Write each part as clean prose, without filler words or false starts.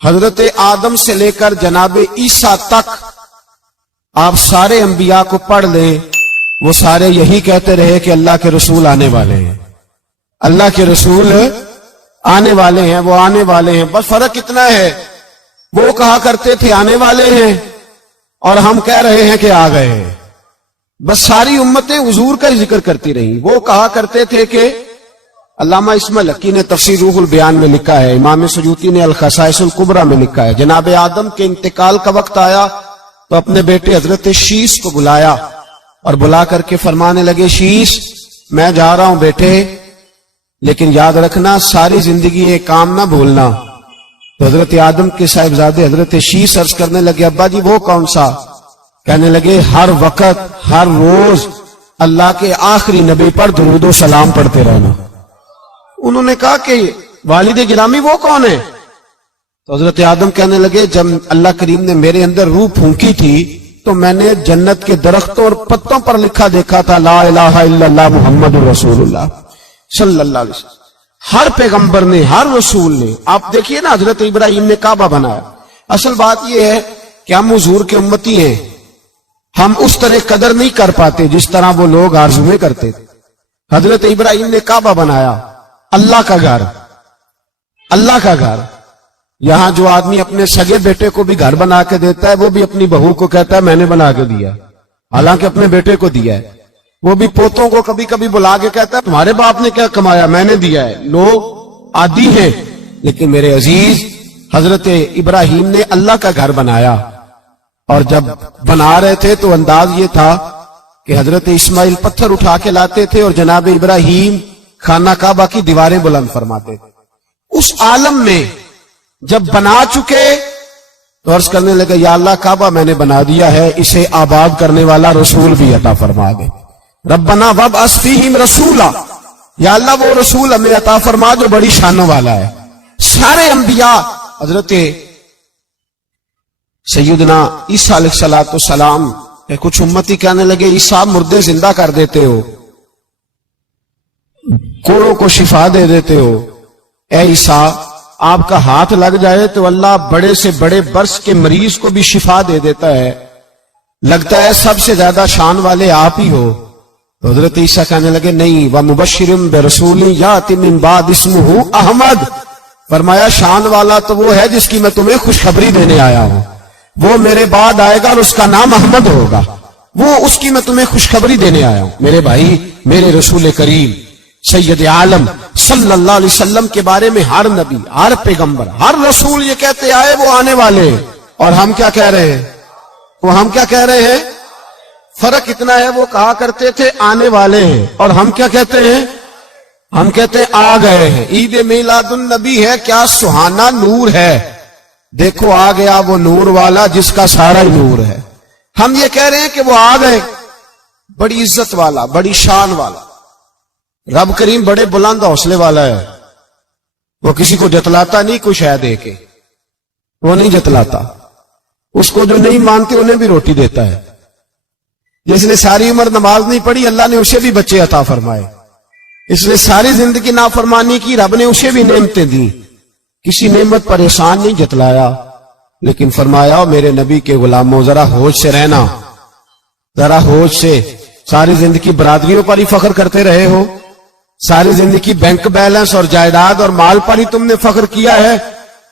حضرت آدم سے لے کر جناب عیسیٰ تک آپ سارے انبیاء کو پڑھ لیں، وہ سارے یہی کہتے رہے کہ اللہ کے رسول آنے والے ہیں، اللہ کے رسول آنے والے ہیں، وہ آنے والے ہیں۔ بس فرق اتنا ہے، وہ کہا کرتے تھے آنے والے ہیں اور ہم کہہ رہے ہیں کہ آ گئے ہیں۔ بس ساری امتیں حضور کا ذکر کرتی رہیں۔ وہ کہا کرتے تھے کہ علامہ اسماعیل حقی نے تفسیر روح البیان میں لکھا ہے، امام سیوطی نے الخصائص الکبریٰ میں لکھا ہے، جناب آدم کے انتقال کا وقت آیا تو اپنے بیٹے حضرت شیش کو بلایا اور بلا کر کے فرمانے لگے، شیش میں جا رہا ہوں بیٹے، لیکن یاد رکھنا ساری زندگی یہ کام نہ بھولنا۔ تو حضرت آدم کے صاحبزادے حضرت شیش عرض کرنے لگے، ابا جی وہ کون سا؟ کہنے لگے ہر وقت ہر روز اللہ کے آخری نبی پر درود و سلام پڑھتے رہنا۔ انہوں نے کہا کہ والد گرامی وہ کون ہے؟ تو حضرت آدم کہنے لگے، جب اللہ کریم نے میرے اندر روح پھونکی تھی تو میں نے جنت کے درختوں اور پتوں پر لکھا دیکھا تھا لا الہ الا اللہ محمد رسول اللہ صلی اللہ علیہ وسلم۔ ہر پیغمبر نے، ہر رسول نے، آپ دیکھیے نا حضرت ابراہیم نے کعبہ بنایا۔ اصل بات یہ ہے کہ ہم حضور کے امتی ہیں، ہم اس طرح قدر نہیں کر پاتے جس طرح وہ لوگ آرزویں کرتے تھے۔ حضرت ابراہیم نے کعبہ بنایا، اللہ کا گھر، اللہ کا گھر۔ یہاں جو آدمی اپنے سگے بیٹے کو بھی گھر بنا کے دیتا ہے، وہ بھی اپنی بہو کو کہتا ہے میں نے بنا کے دیا، حالانکہ اپنے بیٹے کو دیا ہے۔ وہ بھی پوتوں کو کبھی کبھی بلا کے کہتا ہے تمہارے باپ نے کیا کمایا، میں نے دیا ہے۔ لوگ عادی ہیں، لیکن میرے عزیز حضرت ابراہیم نے اللہ کا گھر بنایا، اور جب بنا رہے تھے تو انداز یہ تھا کہ حضرت اسماعیل پتھر اٹھا کے لاتے تھے اور جناب ابراہیم خانہ کعبہ کی دیواریں بلند فرماتے تھے۔ اس عالم میں جب بنا چکے تو عرض کرنے لگے یا اللہ کعبہ میں نے بنا دیا ہے، اسے آباد کرنے والا رسول بھی عطا فرما دے۔ ربنا وابعث فیہم رسولا، یا اللہ وہ رسول ہمیں عطا فرما جو بڑی شانوں والا ہے۔ سارے انبیاء حضرت سیدنا عیسیٰ علیہ السلام کچھ امتی کہنے لگے عیسیٰ مردے زندہ کر دیتے ہو، کوڑوں کو شفا دے دیتے ہو، اے عیسیٰ آپ کا ہاتھ لگ جائے تو اللہ بڑے سے بڑے برس کے مریض کو بھی شفا دے دیتا ہے، لگتا ہے سب سے زیادہ شان والے آپ ہی ہو۔ تو حضرت عیسیٰ کہنے لگے نہیں، وَمُبَشِّرٌ بِرَسُولٍ يَأْتِي مِن بَعْدِهِ اسْمُهُ احمد، فرمایا شان والا تو وہ ہے جس کی میں تمہیں خوشخبری دینے آیا ہوں، وہ میرے بعد آئے گا اور اس کا نام احمد ہوگا، وہ اس کی میں تمہیں خوشخبری دینے آیا ہوں۔ میرے بھائی، میرے رسول کریم سید عالم صلی اللہ علیہ وسلم کے بارے میں ہر نبی، ہر پیغمبر، ہر رسول یہ کہتے آئے وہ آنے والے ہیں، اور ہم کیا کہہ رہے ہیں؟ وہ ہم کیا کہہ رہے ہیں؟ فرق اتنا ہے، وہ کہا کرتے تھے آنے والے ہیں، اور ہم کیا کہتے ہیں؟ ہم کہتے ہیں آ گئے ہیں۔ عید میلاد النبی ہے، کیا سہانا نور ہے، دیکھو آ گیا وہ نور والا جس کا سارا ہی نور ہے۔ ہم یہ کہہ رہے ہیں کہ وہ آ گئے، بڑی عزت والا، بڑی شان والا، رب کریم بڑے بلند حوصلے والا ہے، وہ کسی کو جتلاتا نہیں کوئی شے دے کے، وہ نہیں جتلاتا، اس کو جو نہیں مانتے انہیں بھی روٹی دیتا ہے۔ جس نے ساری عمر نماز نہیں پڑھی اللہ نے اسے بھی بچے عطا فرمائے، اس نے ساری زندگی نافرمانی کی رب نے اسے بھی نعمتیں دی، کسی نعمت پر احسان نہیں جتلایا، لیکن فرمایا میرے نبی کے غلاموں ذرا ہوش سے رہنا، ذرا ہوش سے۔ ساری زندگی برادریوں پر ہی فخر کرتے رہے ہو، ساری زندگی بینک بیلنس اور جائیداد اور مال پر ہی تم نے فخر کیا ہے،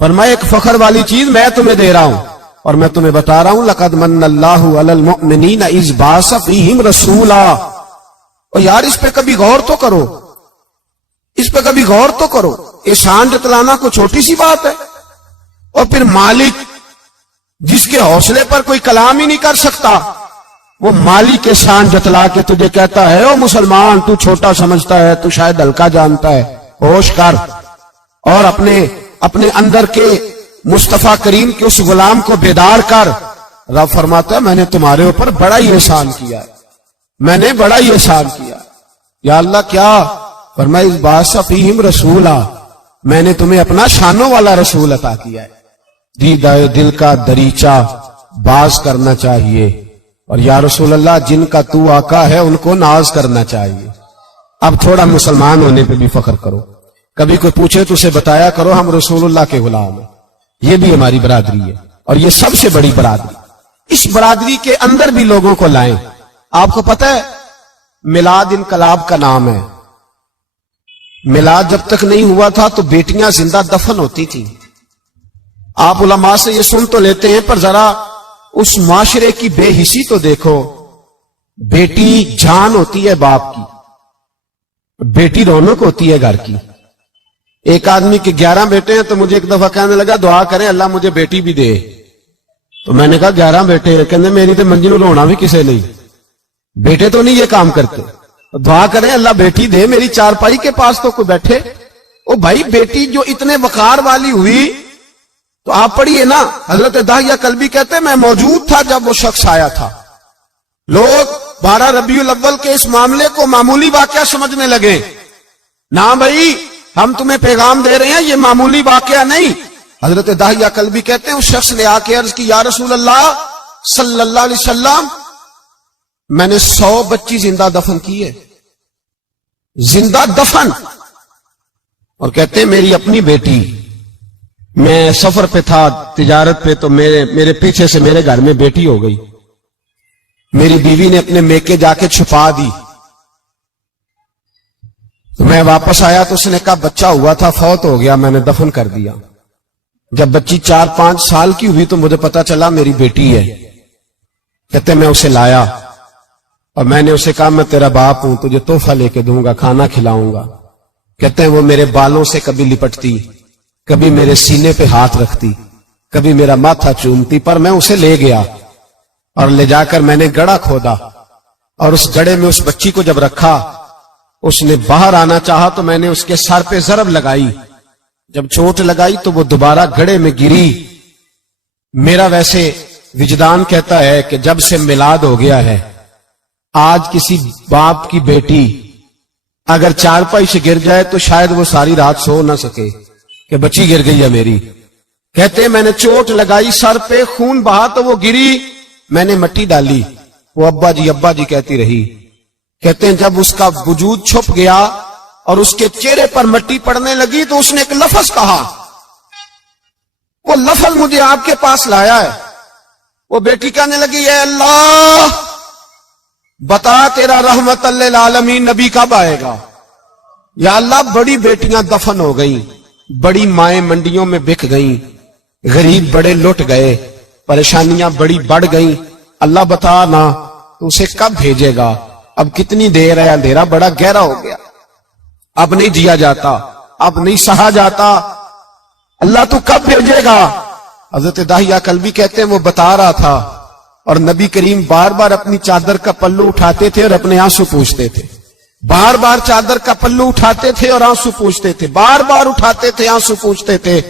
فرمایا ایک فخر والی چیز میں تمہیں دے رہا ہوں، اور میں تمہیں بتا رہا ہوں لقد من اللہ علی المؤمنین اذ بعث فیہم رسولا۔ اور یار اس پہ کبھی غور تو کرو، اس پہ کبھی غور تو کرو، احسان جتلانا کوئی چھوٹی سی بات ہے؟ اور پھر مالک جس کے حوصلے پر کوئی کلام ہی نہیں کر سکتا، وہ مالک کے شان جتلا کے تجھے کہتا ہے او مسلمان تو چھوٹا سمجھتا ہے، تو شاید ہلکا جانتا ہے، ہوش کر، اور اپنے اندر کے مصطفیٰ کریم کے اس غلام کو بیدار کر۔ رب فرماتا ہے میں نے تمہارے اوپر بڑا ہی احسان کیا ہے، میں نے بڑا ہی احسان کیا۔ یا اللہ کیا؟ فرمایا اس بعث فیہم رسولا، میں نے تمہیں اپنا شانوں والا رسول عطا کیا ہے۔ دیدہ دل کا دریچہ باز کرنا چاہیے، اور یا رسول اللہ جن کا تو آقا ہے ان کو ناز کرنا چاہیے۔ اب تھوڑا مسلمان ہونے پہ بھی فخر کرو، کبھی کوئی پوچھے تو اسے بتایا کرو ہم رسول اللہ کے غلام ہیں، یہ بھی ہماری برادری ہے اور یہ سب سے بڑی برادری. اس برادری کے اندر بھی لوگوں کو لائیں. آپ کو پتہ ہے میلاد انقلاب کا نام ہے. میلاد جب تک نہیں ہوا تھا تو بیٹیاں زندہ دفن ہوتی تھیں. آپ علماء سے یہ سن تو لیتے ہیں پر ذرا اس معاشرے کی بے حسی تو دیکھو. بیٹی جان ہوتی ہے باپ کی, بیٹی رونق ہوتی ہے گھر کی. ایک آدمی کے 11 بیٹے ہیں تو مجھے ایک دفعہ کہنے لگا دعا کریں اللہ مجھے بیٹی بھی دے. تو میں نے کہا 11 بیٹے ہیں, کہنے میری تو منجی رونا بھی کسے نہیں, بیٹے تو نہیں یہ کام کرتے. دعا کریں اللہ بیٹی دے, میری چارپائی کے پاس تو کوئی بیٹھے. او بھائی بیٹی جو اتنے وقار والی ہوئی تو آپ پڑھیے نا, حضرت داہیہ کلبی کہتے ہیں میں موجود تھا جب وہ شخص آیا تھا. لوگ 12 ربیع الاول کے اس معاملے کو معمولی واقعہ سمجھنے لگے. نہ بھائی ہم تمہیں پیغام دے رہے ہیں یہ معمولی واقعہ نہیں. حضرت داہیہ کلبی کہتے ہیں اس شخص نے آ کے عرض کی یا رسول اللہ صلی اللہ علیہ وسلم میں نے 100 بچی زندہ دفن کی ہے, زندہ دفن. اور کہتے ہیں میری اپنی بیٹی, میں سفر پہ تھا تجارت پہ تو میرے پیچھے سے میرے گھر میں بیٹی ہو گئی. میری بیوی نے اپنے میکے جا کے چھپا دی. تو میں واپس آیا تو اس نے کہا بچہ ہوا تھا فوت ہو گیا, میں نے دفن کر دیا. جب بچی 4-5 سال کی ہوئی تو مجھے پتا چلا میری بیٹی ہے. کہتے میں اسے لایا اور میں نے اسے کہا میں تیرا باپ ہوں, تجھے تحفہ لے کے دوں گا, کھانا کھلاؤں گا. کہتے ہیں وہ میرے بالوں سے کبھی لپٹتی, کبھی میرے سینے پہ ہاتھ رکھتی, کبھی میرا ماتھا چومتی. پر میں اسے لے گیا اور لے جا کر میں نے گڑھا کھودا اور اس گڑھے میں اس بچی کو جب رکھا, اس نے باہر آنا چاہا تو میں نے اس کے سر پہ ضرب لگائی. جب چوٹ لگائی تو وہ دوبارہ گڑھے میں گری. میرا ویسے وجدان کہتا ہے کہ جب سے میلاد ہو گیا ہے آج کسی باپ کی بیٹی اگر چارپائی سے گر جائے تو شاید وہ ساری رات سو نہ سکے کہ بچی گر گئی ہے میری. کہتے ہیں میں نے چوٹ لگائی سر پہ, خون بہا تو وہ گری, میں نے مٹی ڈالی, وہ ابا جی کہتی رہی. کہتے ہیں جب اس کا وجود چھپ گیا اور اس کے چہرے پر مٹی پڑنے لگی تو اس نے ایک لفظ کہا, وہ لفظ مجھے آپ کے پاس لایا ہے. وہ بیٹی کہنے لگی اے اللہ بتا تیرا رحمت للعالمین نبی کب آئے گا. یا اللہ بڑی بیٹیاں دفن ہو گئیں, بڑی مائیں منڈیوں میں بک گئیں, غریب بڑے لٹ گئے, پریشانیاں بڑی بڑھ گئیں. اللہ بتا نا تو اسے کب بھیجے گا. اب کتنی دیر ہے, اندھیرا بڑا گہرا ہو گیا, اب نہیں جیا جاتا, اب نہیں سہا جاتا, اللہ تو کب بھیجے گا. حضرت داہیہ کلبی کہتے ہیں وہ بتا رہا تھا اور نبی کریم بار بار اپنی چادر کا پلو اٹھاتے تھے اور اپنے آنسو پوچھتے تھے. بار بار چادر کا پلو اٹھاتے تھے اور آنسو پوچھتے تھے, بار بار اٹھاتے تھے آنسو پوچھتے تھے.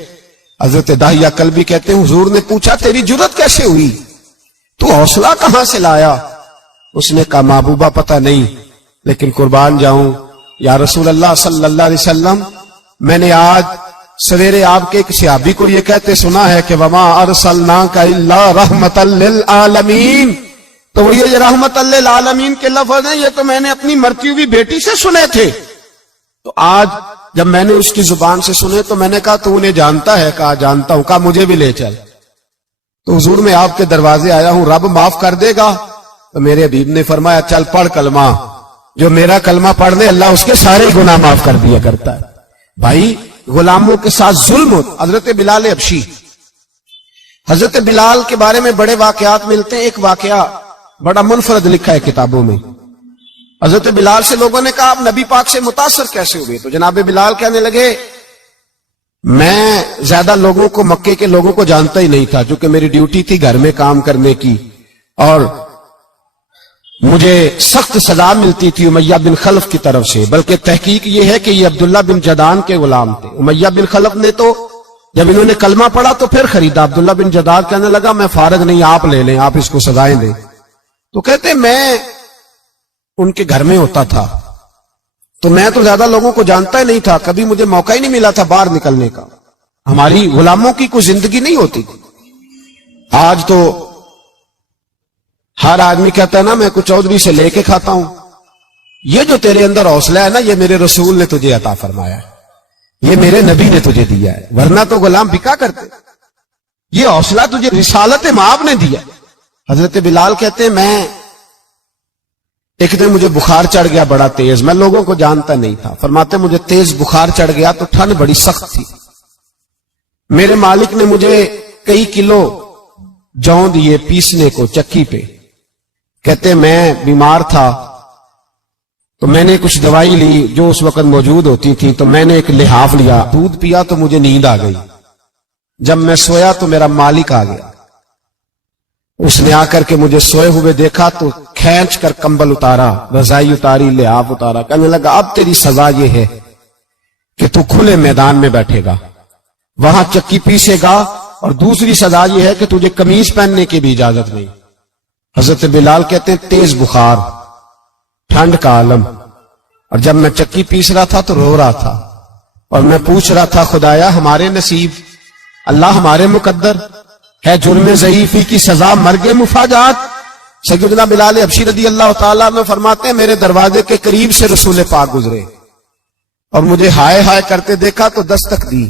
حضرت داہیہ کلبی کہتے ہیں حضور نے پوچھا تیری جرت کیسے ہوئی, تو حوصلہ کہاں سے لایا. اس نے کہا محبوبہ پتہ نہیں, لیکن قربان جاؤں یا رسول اللہ صلی اللہ علیہ وسلم میں نے آج سویرے آپ کے ایک صحابی کو یہ کہتے سنا ہے کہ وما ارسلناک الا رحمتا للعالمین. تو یہ رحمت للعالمین کے لفظ ہیں, یہ تو میں نے اپنی مرتی ہوئی بیٹی سے سنے تھے. تو آج جب میں نے اس کی زبان سے سنے تو میں نے کہا تو انہیں جانتا ہے. کہا جانتا ہوں. کہا مجھے بھی لے چل. تو حضور میں آپ کے دروازے آیا ہوں, رب معاف کر دے گا. تو میرے حبیب نے فرمایا چل پڑھ کلمہ, جو میرا کلمہ پڑھ دے اللہ اس کے سارے گناہ معاف کر دیا کرتا ہے. بھائی غلاموں کے ساتھ ظلم ہوتا. حضرت بلال حبشی, حضرت بلال کے بارے میں بڑے واقعات ملتے ہیں. ایک واقعہ بڑا منفرد لکھا ہے کتابوں میں. حضرت بلال سے لوگوں نے کہا آپ نبی پاک سے متاثر کیسے ہوئے. تو جناب بلال کہنے لگے میں زیادہ لوگوں کو, مکے کے لوگوں کو جانتا ہی نہیں تھا, چونکہ میری ڈیوٹی تھی گھر میں کام کرنے کی اور مجھے سخت سزا ملتی تھی امیہ بن خلف کی طرف سے. بلکہ تحقیق یہ ہے کہ یہ عبداللہ بن جدان کے غلام تھے. امیہ بن خلف نے تو جب انہوں نے کلمہ پڑھا تو پھر خریدا. عبداللہ بن جدان کہنے لگا میں فارغ نہیں, آپ لے لیں, آپ اس کو سزائیں دیں. تو کہتے میں ان کے گھر میں ہوتا تھا تو میں تو زیادہ لوگوں کو جانتا ہی نہیں تھا, کبھی مجھے موقع ہی نہیں ملا تھا باہر نکلنے کا. ہماری غلاموں کی کوئی زندگی نہیں ہوتی تھی. آج تو ہر آدمی کہتا ہے نا میں کچھ چودھری سے لے کے کھاتا ہوں. یہ جو تیرے اندر حوصلہ ہے نا یہ میرے رسول نے تجھے عطا فرمایا ہے, یہ میرے نبی نے تجھے دیا ہے, ورنہ تو غلام بکا کرتے. یہ حوصلہ تجھے رسالت مآب نے دیا۔ حضرت بلال کہتے ہیں میں ایک دن مجھے بخار چڑھ گیا بڑا تیز، میں لوگوں کو جانتا نہیں تھا، فرماتے مجھے تیز بخار چڑھ گیا تو ٹھنڈ بڑی سخت تھی، میرے مالک نے مجھے کئی کلو جوں دیے پیسنے کو چکی پہ، کہتے میں بیمار تھا تو میں نے کچھ دوائی لی جو اس وقت موجود ہوتی تھی، تو میں نے ایک لحاف لیا، دودھ پیا تو مجھے نیند آ گئی، جب میں سویا تو میرا مالک آ گیا، اس نے آ کر کے مجھے سوئے ہوئے دیکھا تو کھینچ کر کمبل اتارا، رضائی اتاری، لحاف اتارا، کہنے لگا اب تیری سزا یہ ہے کہ تو کھلے میدان میں بیٹھے گا، وہاں چکی پیسے گا، اور دوسری سزا یہ ہے کہ تجھے قمیض پہننے کی بھی اجازت نہیں۔ حضرت بلال کہتے ہیں تیز بخار، ٹھنڈ کا عالم، اور جب میں چکی پیس رہا تھا تو رو رہا تھا، اور میں پوچھ رہا تھا خدایا ہمارے نصیب، اللہ ہمارے مقدر ہے، جرم ضعیفی کی سزا مرگ مفاجات۔ سیدنا بلال حبشی رضی اللہ تعالیٰ عنہ فرماتے ہیں میرے دروازے کے قریب سے رسول پاک گزرے اور مجھے ہائے ہائے کرتے دیکھا تو دستک دی،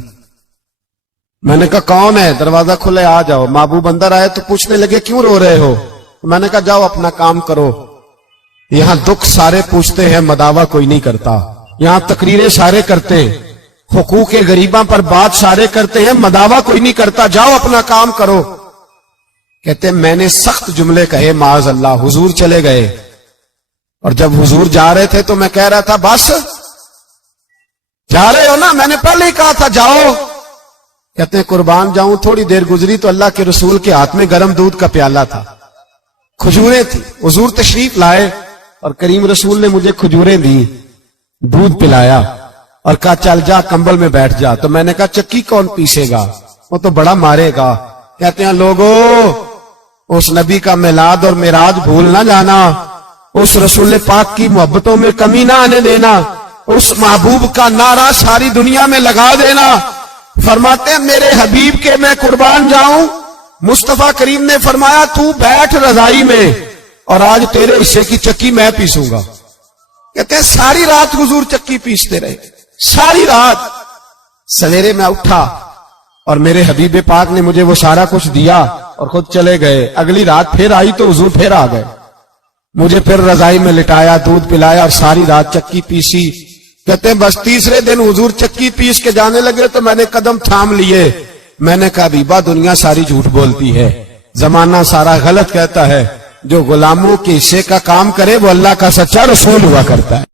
میں نے کہا کون ہے؟ دروازہ کھلے آ جاؤ۔ محبوب اندر آئے تو پوچھنے لگے کیوں رو رہے ہو؟ میں نے کہا جاؤ اپنا کام کرو، یہاں دکھ سارے پوچھتے ہیں مداوا کوئی نہیں کرتا، یہاں تقریریں سارے کرتے ہیں، حقوق غریباں پر بات سارے کرتے ہیں، مداوا کوئی نہیں کرتا، جاؤ اپنا کام کرو۔ کہتے ہیں میں نے سخت جملے کہے معاذ اللہ، حضور چلے گئے، اور جب حضور جا رہے تھے تو میں کہہ رہا تھا بس جا رہے ہو نا، میں نے پہلے ہی کہا تھا جاؤ۔ کہتے ہیں قربان جاؤں، تھوڑی دیر گزری تو اللہ کے رسول کے ہاتھ میں گرم دودھ کا پیالہ تھا، کھجوریں تھی، حضور تشریف لائے اور کریم رسول نے مجھے کھجوریں دی، دودھ پلایا اور کہا چل جا کمبل میں بیٹھ جا۔ تو میں نے کہا چکی کون پیسے گا؟ وہ تو بڑا مارے گا۔ کہتے ہیں لوگو اس نبی کا میلاد اور معراج بھول نہ جانا، اس رسول پاک کی محبتوں میں کمی نہ آنے دینا، اس محبوب کا نعرہ ساری دنیا میں لگا دینا۔ فرماتے ہیں میرے حبیب کے میں قربان جاؤں، مصطفیٰ کریم نے فرمایا تو بیٹھ رضائی میں اور آج تیرے حصے کی چکی میں پیسوں گا۔ کہتے ہیں ساری رات حضور چکی پیستے رہے، ساری رات۔ سویرے میں اٹھا اور میرے حبیب پاک نے مجھے وہ سارا کچھ دیا اور خود چلے گئے۔ اگلی رات پھر آئی تو حضور پھر آ گئے، مجھے پھر رضائی میں لٹایا، دودھ پلایا اور ساری رات چکی پیسی۔ کہتے ہیں بس تیسرے دن حضور چکی پیس کے جانے لگے تو میں نے قدم تھام لیے، میں نے کہا حبیبہ دنیا ساری جھوٹ بولتی ہے، زمانہ سارا غلط کہتا ہے، جو غلاموں کے حصے کا کام کرے وہ اللہ کا سچا رسول ہوا کرتا ہے۔